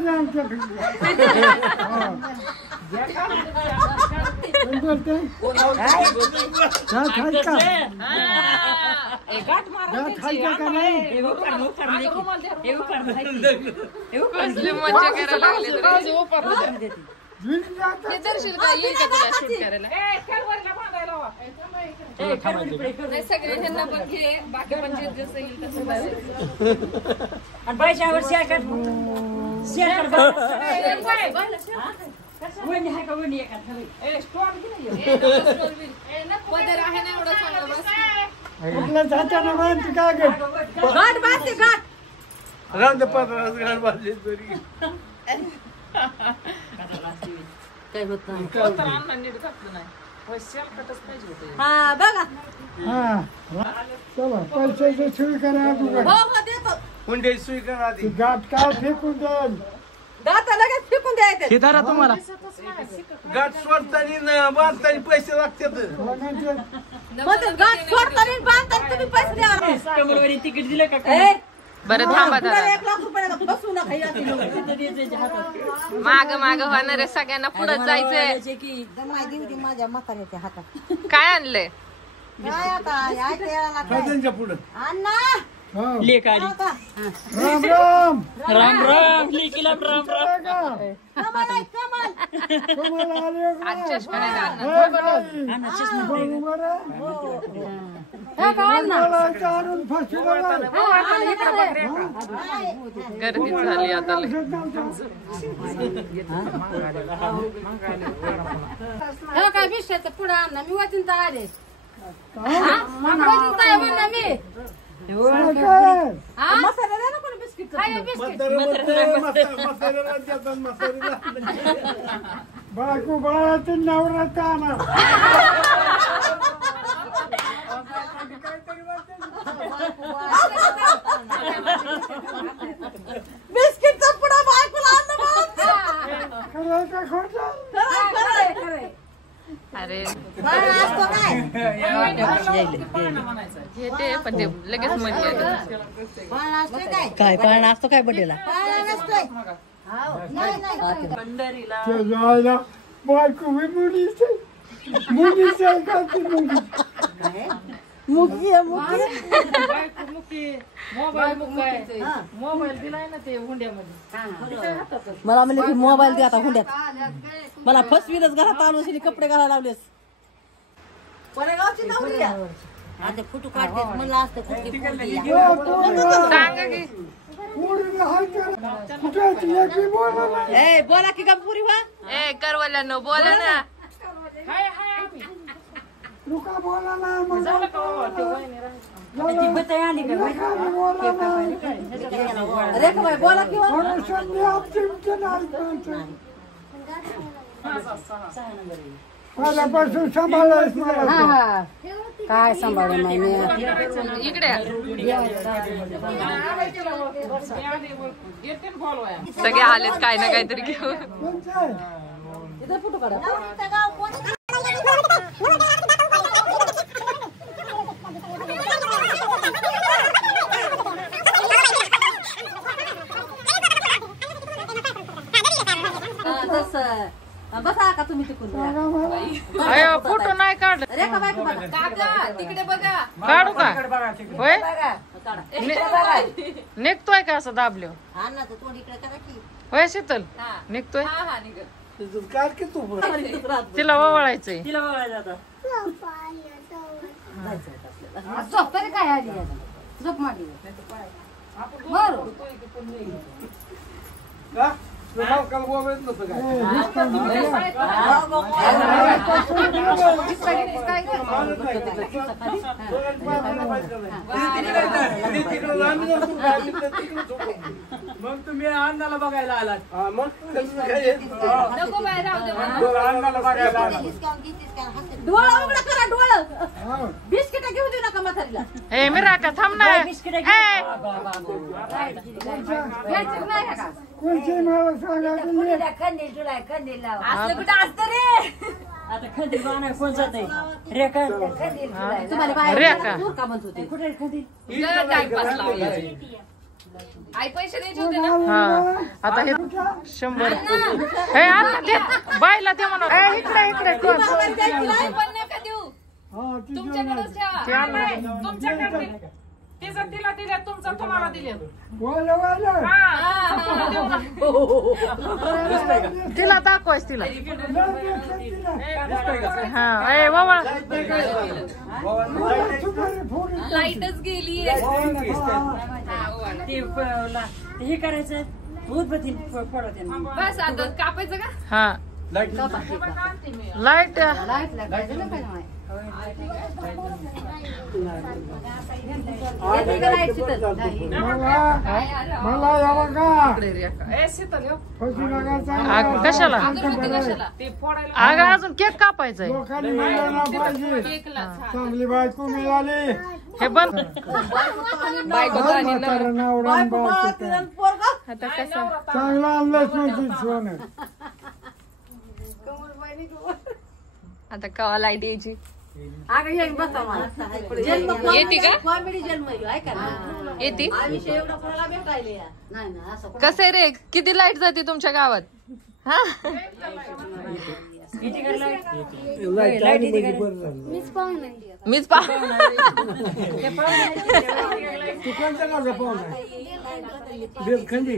बोलते कसली मज्जा करायला लागले ते दर्शन का येईल का तुला शूट करायला? नाही सगळे ह्यांना पण घे बाकी पण जे जसं येईल तसं बघ. आणि पैशावर शेअर कर पदर आहे ना एवढं चांगलं बस. आपल्या जाताना माहिती काय ग गाठ बांधते गाठ. काय होत नाही. तर अण्णा नीट घातलं नाही शेलकटच पाहिजे होतं. हा बघा. हा चला पैशाची सुई करा हो हो देतो. गाठ काय फेकून द्याल गाठा लगेच फेकून द्यायचे. तुम्हाला गाठ सोडताना बांधताना पैसे लागतात. मग गाठ सोडताना बांधताना तुम्ही पैसे द्यावा. कमरवरी तिकीट दिलं का ए, बरं थांबा तुला जरा. 1 लाख रुपयाला बसू नका याची लोक. माग माग होणार आहे सगळ्यांना पुढे जायचंय. दमाई देऊ दे माझ्या म्हाताऱ्याच्या हातात. काय आणलंय? काय आता यायचं यायला काय. त्यांच्या पुढं अण्णा लेख आली हो का? राम राम राम राम लेकीला राम राम कमाल आहे, कमाल. तुम्हाला आले का? आज चष्मा नाही घालणार. बघू बरं. मला काढून फसवलं बाई. गर्दीच झाली आता लय. हे काय बिस्ट्याचं पुढं आणलं मी वाचून तर आले वाचून काय म्हणलं मी काय? हा? मसाला द्या ना कोणी बिस्किट. काय हे बिस्किट बायको बाळातून नवरा ताना बिस्किटचा पुडा बायकोला आणलं म्हणून. खरं का खोटं? खरं, खरं, खरं. अरे बाळा असतो काय? घेते पण ते लगेच म्हणजे बाळा असतोय काय? काय पाळणा असतो काय बड्डेला बाळा नसतोय. नाही नाही. ते जायला बायको बी मुलीच आहे का ती मुली मुगी आहे, मुगी. मोबाईल दिलाय ना ते हुंड्यामध्ये. मला म्हणले की मोबाईल दे आता हुंड्यात. मला फसवीनच घरात आणून कपडे घालायला लावलेस. कोणेगावची नवरी आहे. आता फोटो काढते म्हणलं असतं कुठली पोरगी आहे. सांगा की ए बोला की गप्पुरी व्हा. ए करवल्यानो बोला ना. तुका बोला नाही मग ती बताई आली का रेखा बाई बोला की पहिल्यापासून सांभाळायच मला. काय सांभाळून नाही मी इकडे सगळे आलेत काय ना काहीतरी घेऊन. फोटो काढा. बसा का तुम्ही तिकडून फोटो नाही काढ. रेखा बाई बघा. काका तिकडे बघा. काढू का होय बघा. निघतोय का असं दाबलो हा ना तर तोंड इकडे करा की होय शीतल निघतोय. हा हा निघत. काय की तू तिला ओवाळायचंय. तिला बघायला जाता झोप तरी काय आली आता? झोप मारली बरं का तुला काल बोलायच नव्हतं मग तुम्ही अण्णाला बघायला आलात. मग नको बाहेर राहू दे मला. अण्णाला बघायला आलात. डोळा उघडा करा डोळा. बिस्किट घेऊ देऊ नका म्हातारीला. हे मी राका थांब ना. कोणची मला सांगा की खंदील तुला खंदील लाव असलं कुठं असतं रे. आता खंदील बाणा कोण जात रेखा खंदील तुम्हाला बाहेर रेखा. दूर का म्हणत होते. कुठे खंदील टाइमपास लावला. आई पैसे द्यायचे होते ना. हा आता हे 100. हे आता दे बायला दे म्हणा. ए, इकडे इकडे कोण? पण नका देऊ. हा ती तुमच्याकडेच ठेवा. ते आणलं. तुमच्याकडे तिचं तिला दिले तुमचं तुम्हाला दिले. बोला बोला तिला दाखवायच तिला. हा ए बाबा लाईटच गेली. हे करायचं उदबत्ती पडत बस आता कापायचं का. हा लाईट मला या बघा ए शीतल हो. फसू नका चांगलं. कशाला कशाला ते फोडायला अगं अजून केक कापायचंय. लोकांनी म्हणलं ना पाहिजे केकला. चांगली बायको मिळाली. हे बंद म्हातारं नावडून बायको पोरगा आता कसं. चांगलं आणलंच नव्हती सोनं. आता कवा लाईट यायची. अगं हे बसा मला. जन्म येते का? कॉमेडी जन्म ऐका ना. येते. आयुष्य एवढं कोणाला भेटायले या. नाही ना असं कसं आहे रे किती लाईट जाते तुमच्या गावात. हा मीच पा तू कोणत्या गावचा पाहुणा बेलखंडी.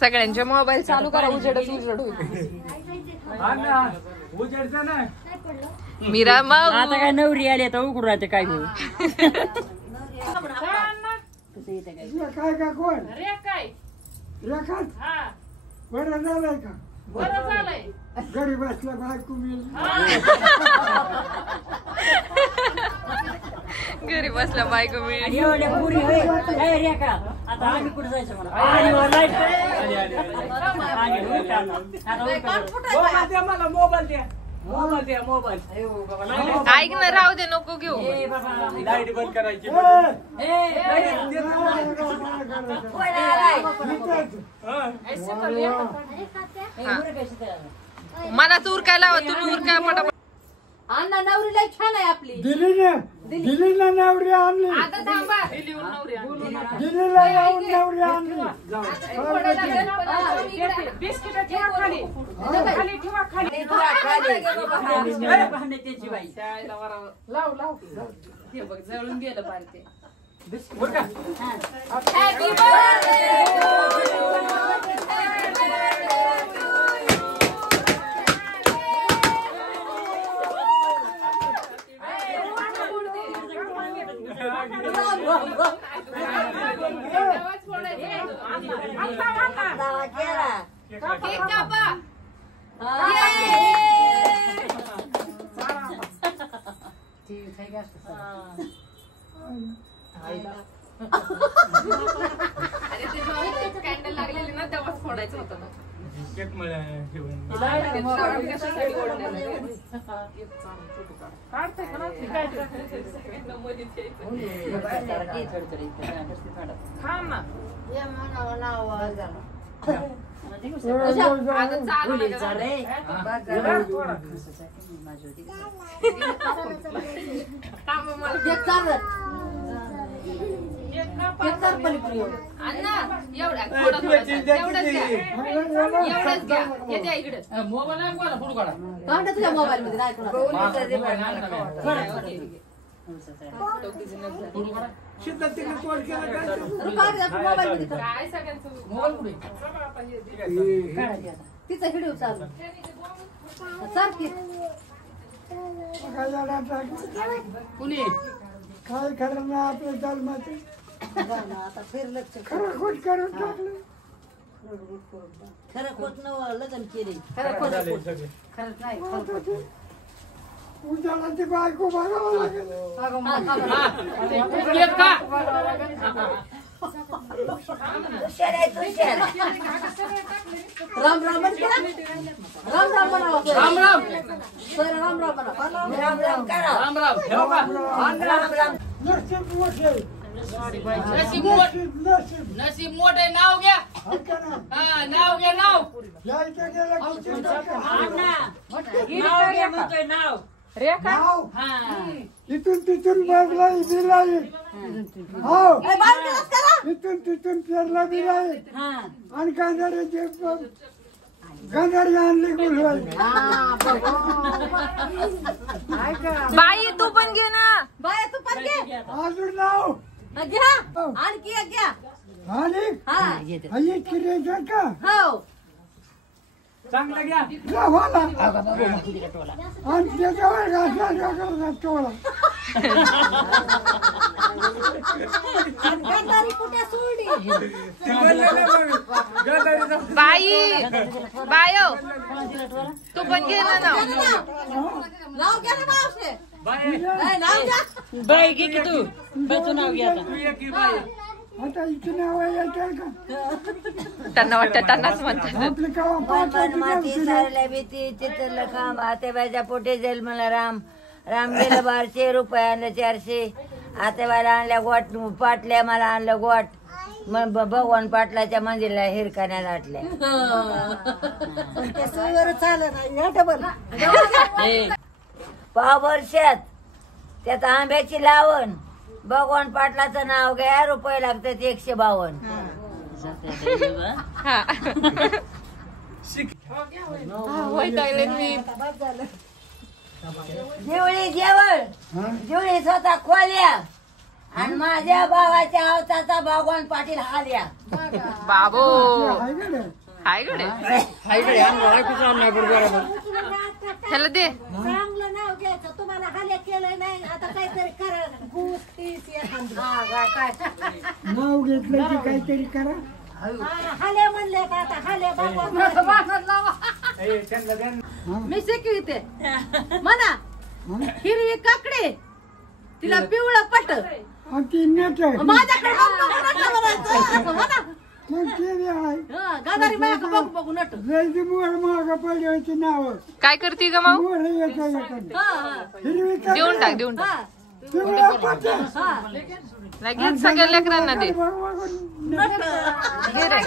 सगळ्यांचे मोबाईल चालू करा. उजेडच उजेड होईल. अण्णा उजेडचा ना मीरा मग आता काय नवरी आली आता उघडून राहते काय घेऊ काय का कोण रे काय रेखात हा बरं झालंय का. बरं झालंय. घरी बसल्या बायको मिळेल. घरी बसल्या बायको मिळेल. एवढ्या पुरी होय काय रे का आता आम्ही कुठे जायचं म्हणा आली वर लाईट आली मोबाईल द्या मला. मोबाईल द्या. मोबाईल द्या. मोबाईल ऐक ना राहू दे नको घेऊ. लाईट बंद करायची. मला तर उरकायला लावा. तुम्ही उरका पटापट. अण्णा नवरी लय छान आहे आपली. दिल्लीला नवरी आणली. आता थांबा. दिल्लीला जाऊन नवरी आणली. बिस्किट ठेवा खाली खाली ठेवा खाली त्याची बाई लाव लाव हे बघ जळून गेलं पार ते. Happy birthday. केक कापा. अरे ते कॅन्डल लागलेली ना तेव्हाच फोडायचं होतं ना. काढते का ना खा ना तुझ्या मोबाईल मध्ये काय तिचा व्हिडिओ चालू सारखी काय खरं ना आपल्या जन्माचे आता फिरलं खरं खोट करून टाकलं. खरं खोट न लग्न केले खरंच नाही उद्याला ती बायको बघावं लागेल. राम राम म्हण करा. राम राम म्हणावं. राम राम सर राम राम म्हणा. राम राम करा नशीब मोठे. नशीब मोठे नाव घ्या नाव घ्या नाव यायचं गेलं की चिंता कर. नाव नाव इथून तिथून बदला बिलाई. हो इथून तिथून पेरला बिलाई आणि गांधाऱ्याचे गांधारी आणली गुलवाई. बाई तू पण घे ना. बाया तू पण घे. अजून नाव घ्या आणखी एक घ्या. आणि आई किरायचं का हो चांगला घ्या मला आणि त्याच्यावर घासला टोळा. कुठे सोडली बाई बायो तू पण घे ना नाव. नाव घ्या ना मावशे. नाव घ्या. बाई घे की तू नाव घ्या आता इथे नाव येतं का त्यांना वाटतं त्यांनाच म्हणतात. आपलं कावा माती सारल्या भीती चित्रलं खांब आतेबाईच्या पोटे जाईल मला राम राम गेलं 1200 रुपये आणलं 400 आतेबाईला आणल्या गोट पाटल्या मला आणलं गोट मग भगवान पाटलाच्या मंदिरला हिरकाण्यात आटल्या पाव वर्षात त्यात आंब्याची लावण भगवान पाटलाचं नाव घ्या रुपये लागतात 152. जेवळी जेवळ जेवळी स्वतः खोल्या आणि माझ्या भावाच्या आवताचा भगवान पाटील हाल्या. बाबो आहे का रे? हाय गडे ह्याला दे. चांगलं नाव घ्यायचं. तुम्हाला हाल्या केलं नाही आता काहीतरी करा. घुस तीस काय नाव घेतलं की काहीतरी करा. हाल्या म्हणले का आता हाल्या मी शिकविते म्हणा. हिरवी काकडी तिला पिवळं पट आणि ती नेट माझ्याकडे म्हणा. मग ते बी आहे. गादारी माझ्या बघू बघू नट. लयची मोर माग पडली होती नाव काय करते ग माऊ. मोर येतं हिरवी देऊन टाक देऊन टाक. लगेच सगळ्या लेकरांना दे. घे रे.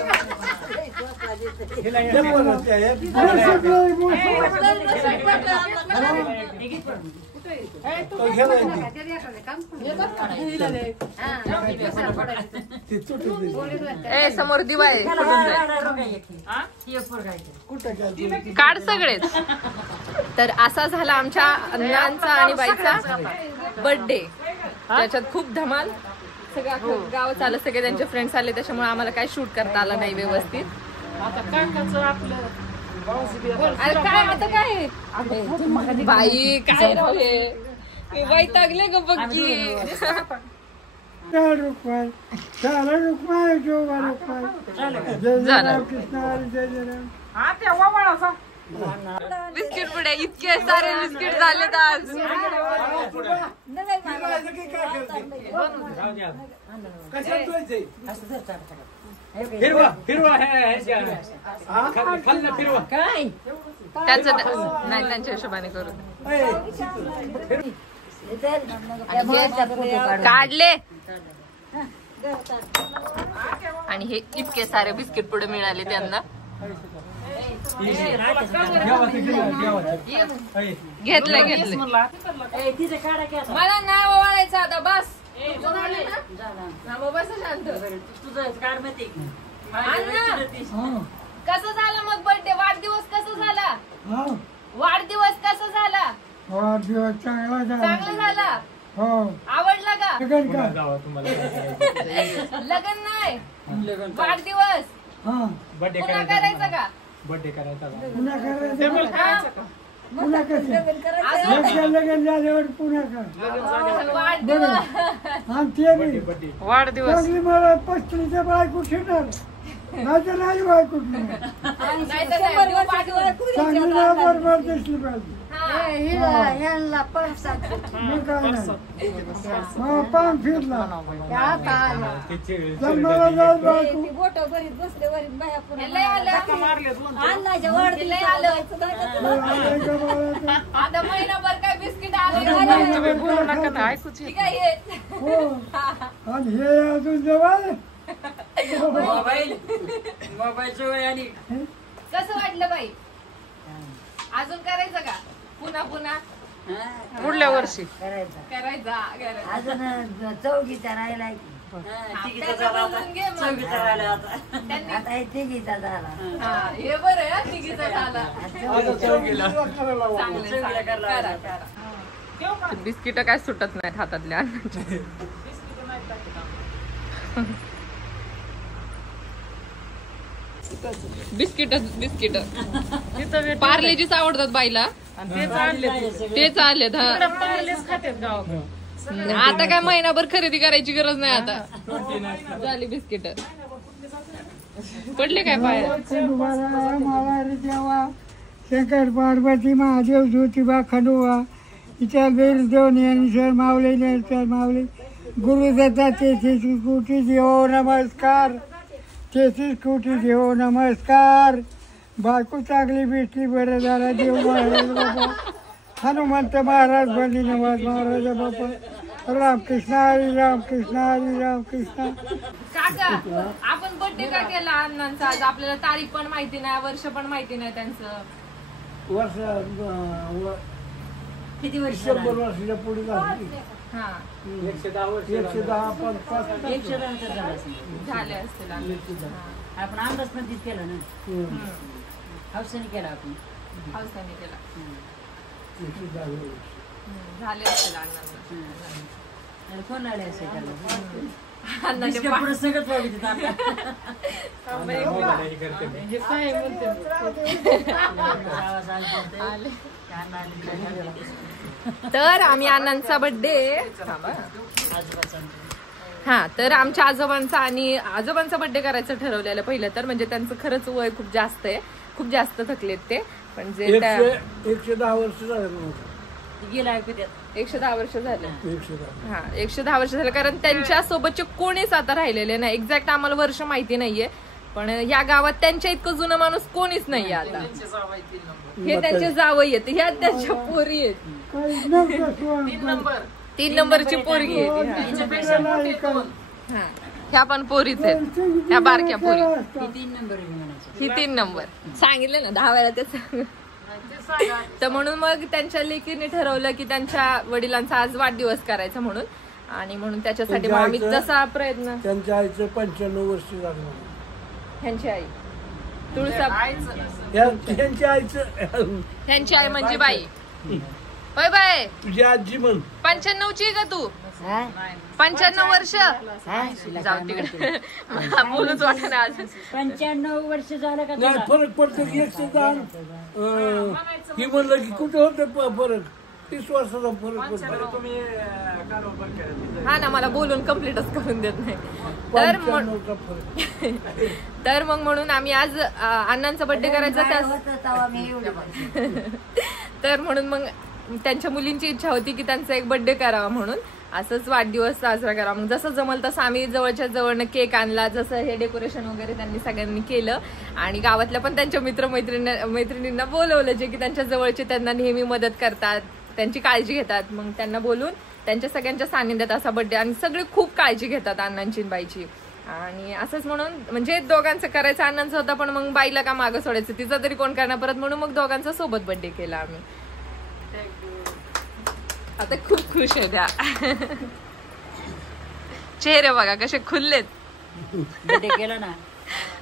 ए समोर दिवा आहे, काढ सगळेच. तर असा झाला आमच्या अण्णांचा आणि बाईचा बर्थडे, त्याच्यात खूप धमाल. सगळं गाव आलं, सगळे त्यांचे फ्रेंड्स आले, त्याच्यामुळे आम्हाला काय शूट करता आलं नाही व्यवस्थित. आता काय करायचं आपलं अरे काय आता काय बाई काय राव हे वैतागले ग बघी. रुक्माई चला रुक्माई जोगा रुक्माई जय जय राम कृष्ण हरी जय जय राम. हा त्या वावळाचा बिस्किट पुढे इतके सारे बिस्किट झालेत आज. फिरवा फिरवा खाल्लं फिरवा काय त्यांचं नाही, त्यांच्या हिशोबाने करू. काढले आणि हे इतके सारे बिस्किट पुढे मिळाले त्यांना. घेतलं घेतलं. मला नाही ओवाळायचं आता, बस. बस शांत. कसं झालं मग बर्थडे? वाढदिवस कसा झाला? वाढदिवस कसा झाला? वाढदिवस चांगला चांगला झाला. हो. आवडला का? लगन का? लग्न नाही, वाढदिवस पुन्हा करायचं का? बर्थडे करायचा पुन्हा करायचं हा? पुन्हा कसं अजून एकदा लगन झाल्यावर पुन्हा कर. वाढदिवस. आणि ते बी वाढदिवस चांगली मला पस्तीच्या बायको शिटर नाही तर नाही बायको नाही तर काय, देऊ पाठवून. चांगली ना बरोबर दिसली पाहिजे. हा. ह्यांना पण सांगतो मग काय नाही. हा पान फिरला जन्माला जाईल बायको. बोट भरीत बसले वरीत बाया पुन्हा लय आलं. अन्नाच्या लय आलं. आलंय का बाळाचं? आता महिनाभर काय बिस्किट आले तुम्ही बोलू नका ना, ऐकूच येत ठीक आहे. हो. आणि हे अजून जवळ मोबाईल जवळ आणि कसं वाटलं बाई? अजून करायचं का? पुन्हा पुन्हा पुढल्या वर्षी करायचा. अजून चौकीचा राहिला बोलून घे मग. त्यांनी- आता हे तिघीचा झाला हा, हे बरं आहे, तिघीचा झाला. चांगलं, करा, करा. बिस्किट काय सुटत नाहीत हातातल्या. बिस्किट बिस्किट पार्लेजीच आवडतात बाईला. तेच आलेत. हा, पार्लेच खात्यात गावाकडे. आता काय महिनाभर खरेदी करायची गरज नाही. आता झाली बिस्किट. पडले काय पाय? खंडोबाला मला रे देवा शंकर पार्वती महादेव ज्योतिबा खंडोबा हिच्या बेर देऊन यांनी मावले सर मावले गुरुदत्ता 33 कोटी देव नमस्कार. 33 कोटी देव नमस्कार. बायको चांगली भेटली, बरं झाला देव महाराज बाबा. हनुमंत महाराज बंदी नवाज महाराजा बाबा. रामकृष्ण हरी रामकृष्ण हरी रामकृष्ण. काका, आपण बर्थडे का केला अण्णांचा? आज आपल्याला तारीख पण माहिती नाही, वर्ष पण माहिती नाही त्यांचं. किती वर्ष 100 वर्षाच्या पुढे झाली. हा, 110 वर्ष 110 5 झाले असतील. आपण अंदाज पण तीच केला ना, हौसाने केला आपण. हौसाने केला. झाले असतील अण्णांना. फोन लावले असेल त्याला. अण्णाचे पुढे सगळं बघितलं आपलं. हे काय म्हणते? आवाज आला. तर आम्ही अण्णांचा बर्थडे हा, तर आमच्या आजोबांचा आणि आजोबांचा बर्थडे करायचं ठरवलेलं पहिलं तर. म्हणजे त्यांचं खरंच वय खूप जास्त आहे, खूप जास्त थकलेत ते. पण जे 110 वर्ष झाले. गेला 110 वर्ष झाले. हा, 110 वर्ष झाले. कारण त्यांच्या सोबतचे कोणीच आता राहिलेले नाही. एक्झॅक्ट आम्हाला वर्ष माहिती नाहीये, पण या गावात त्यांच्या इतकं जुनं माणूस कोणीच नाहीये आता. हे त्यांचे जावई आहेत, ह्या त्यांच्या पोरी आहेत. 3 नंबर 3 नंबरची पोरगी आहे. हा, ह्या पण पोरीच आहेत, ह्या बारक्या पोरी. ही 3 नंबर सांगितलं ना 10 वेळा त्याच. तर म्हणून मग त्यांच्या लेकीने ठरवलं की त्यांच्या वडिलांचा आज वाढदिवस करायचा म्हणून, आणि म्हणून त्याच्यासाठी मग आम्ही जसा प्रयत्न. त्यांच्या आईचं 95 वर्ष झालं. ह्यांची आई तुळसा, त्यांच्या आईचं, ह्यांची आई म्हणजे बाई. होय बाय, तुझी आजी म्हण. 95ची आहे का तू? 95 वर्ष. जाऊ तिकडे बोलूच वाटत ना आज. 95 वर्ष झालं का नाही, फरक पडतो. 110 ही म्हणलं की कुठे होतं फरक, 30 वर्षाचा फरक पडतो. हा ना, मला बोलून कम्प्लीटच करून देत नाही. तर मग म्हणून आम्ही आज अण्णांचा बर्थडे करायचा तर म्हणून मग त्यांच्या मुलींची इच्छा होती की त्यांचा एक बर्थडे करावा, म्हणून असंच वाढदिवस साजरा करावा. मग जसं जमल तसं आम्ही जवळच्या जवळनं केक आणला, जसं हे डेकोरेशन वगैरे त्यांनी सगळ्यांनी केलं, आणि गावातल्या पण त्यांच्या मैत्रिणींना बोलवलं जे की त्यांच्या जवळचे त्यांना नेहमी मदत करतात, त्यांची काळजी घेतात. मग त्यांना बोलून त्यांच्या सगळ्यांच्या सानिध्यात असा बर्थडे, आणि सगळे खूप काळजी घेतात अण्णांची बाईची. आणि असंच म्हणून म्हणजे दोघांचं करायचं, अण्णांचं होता पण मग बाईला का मागं सोडायचं, तिचा तरी कोण करणार परत, म्हणून मग दोघांचा सोबत बर्थडे केला आम्ही. आता खूप खुश आहे त्या. चेहरे बघा कसे खुललेत. बर्थडे केला ना,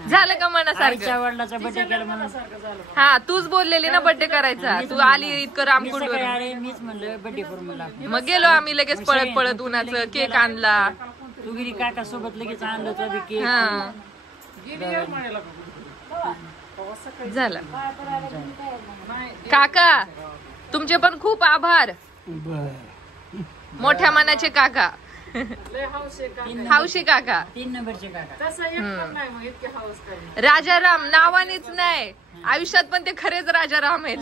झालं का मनासारखं? वडिलाचा बर्थडे केला म्हणून. हा, तूच बोललेली ना बर्थडे करायचा, तू आली इतकं रामकुंड. मीच म्हणलं बर्थडे करून मला. मग गेलो आम्ही लगेच पळत पळत, उन्हाचं केक आणला. तू गेली काका सोबत लगेच आणलं तर केक. हा, झालं. काका तुमचे पण खूप आभार, मोठ्या मनाचे काका, हौशी काका. 3 नंबरचे काका. राजाराम नावानेच नाही, आयुष्यात पण ते खरेच राजाराम आहेत.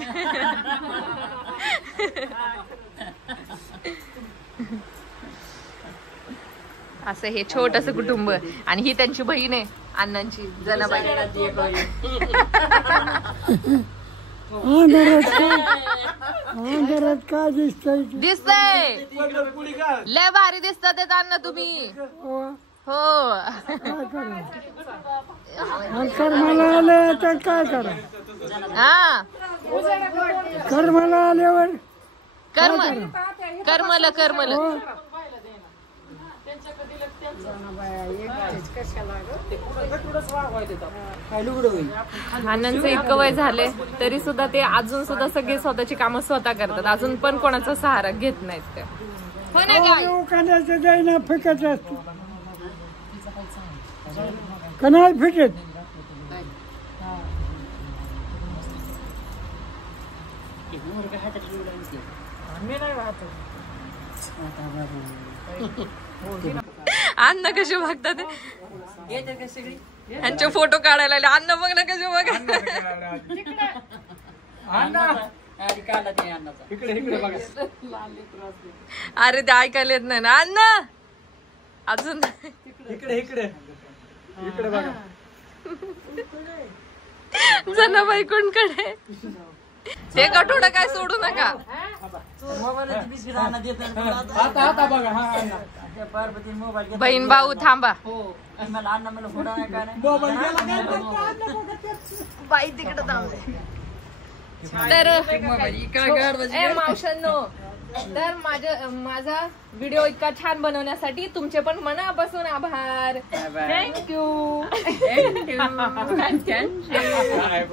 असं हे छोटस कुटुंब, आणि ही त्यांची बहीण आहे अण्णांची जनाबाई. काय दिसतंय? दिसतंय लय भारी दिसतात अण्णा तुम्ही. हो, कर्माला आलं तर काय करा. हा, कर्माला आल्यावर कर्मल. अण्णांचं इतकं वय झालंय तरी सुद्धा ते अजून सुद्धा सगळे स्वतःची कामं स्वतः करतात, अजून पण कोणाचा सहारा घेत नाहीत ते. हो ना लोकांचं जाईना फिकत असत का नाही फिकत. अण्णा कसे बघतात, यांचे फोटो काढायला लागले. अण्णा बघ ना कसे बघा. अरे ते ऐकायला येत नाही ना अण्णा अजून. इकडे बघा. जनाबाई कोणकडे ते गठोडं काय सोडू नका. बहीण भाऊ थांबा. बाई तिकडे थांबते. तर मावशांनो, तर माझा व्हिडिओ इतका छान बनवण्यासाठी तुमचे पण मनापासून आभार. थँक्यू.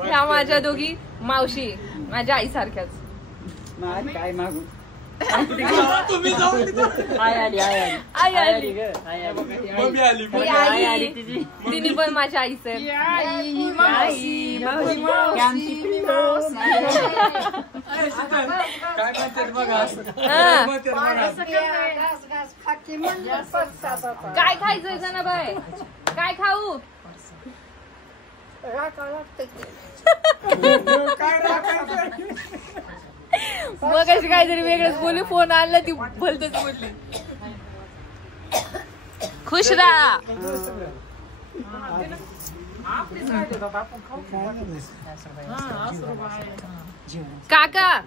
ह्या माझ्या दोघी मावशी माझ्या आई सारख्याच. काय मागू तिने पण माझ्या आईच काय खायचंय जनाबाई, काय खाऊ. मग अशी काहीतरी वेगळंच बोलली, फोन आणला ती भलतच बोलली. खुश राहा. काका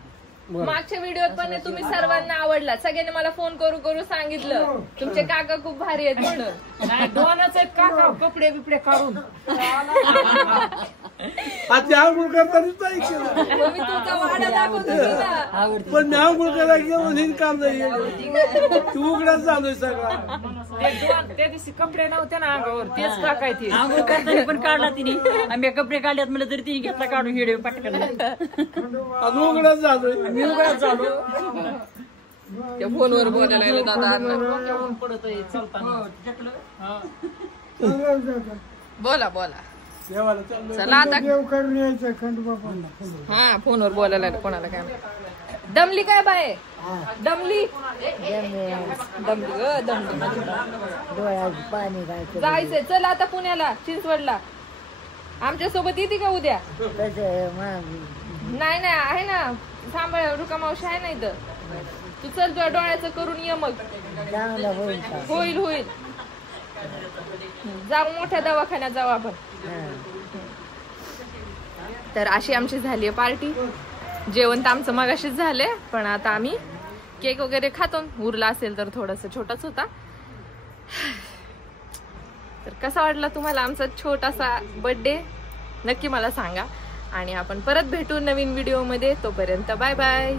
मागच्या व्हिडिओत पण तुम्ही सर्वांना आवडला, सगळ्यांनी मला फोन करू करू सांगितलं तुमचे काका खूप भारी आहेत म्हणून. नाही, दोनच आहेत काका कपडे बिपडे काढून. आता आंघोळ करतानाच नाही केलं, मग मी तुमचा वाडा दाखवत होती ना. पण मी आंघोळ करायला गेलो म्हणून काम नाही, तू उघडाच झालोय सगळा. त्या दिवशी कपडे नव्हते ना अंगावर, तेच काका ते. आंघोळ करताना पण काढला तिने, आम्ही कपडे काढल्यात म्हणलं तरी तिने घेतला काढून व्हिडिओ पटकन. आणि उघडाच झालोय. मी उघडाच झालो. त्या फोनवर बोलायला लागले दादा. डोक्यावरून पडत आहे चालताना. बोला बोला. देवाला चाललोय. चला आता. देव करून यायचं खंडोबापांना. हा फोनवर बोलायला लागले, कोणाला काय माहिती. दमली काय बाय? दमली दमली ग दमली. डोळ्यात पाणी घालतं. जायचंय, चल आता पुण्याला, चिंचवडला. आमच्या सोबत येते का उद्या? नाही नाही आहे ना, सांभाळ रुका मावशी आहे ना इथं. तू चल, तुझ्या डोळ्याचं करून ये मग. चांगला होईल का? होईल होईल. जाऊ मोठ्या दवाखान्यात जाऊ आपण. तर अशी आमची झाली पार्टी. जेवण तर आमचं मगाशीच झालंय, पण आता आम्ही केक वगैरे खातो. उरला असेल तर थोडस, छोटाच होता. तर कसा वाटला तुम्हाला आमचा छोटासा बर्थडे नक्की मला सांगा. आणि आपण परत भेटू नवीन व्हिडिओ मध्ये. तोपर्यंत बाय बाय.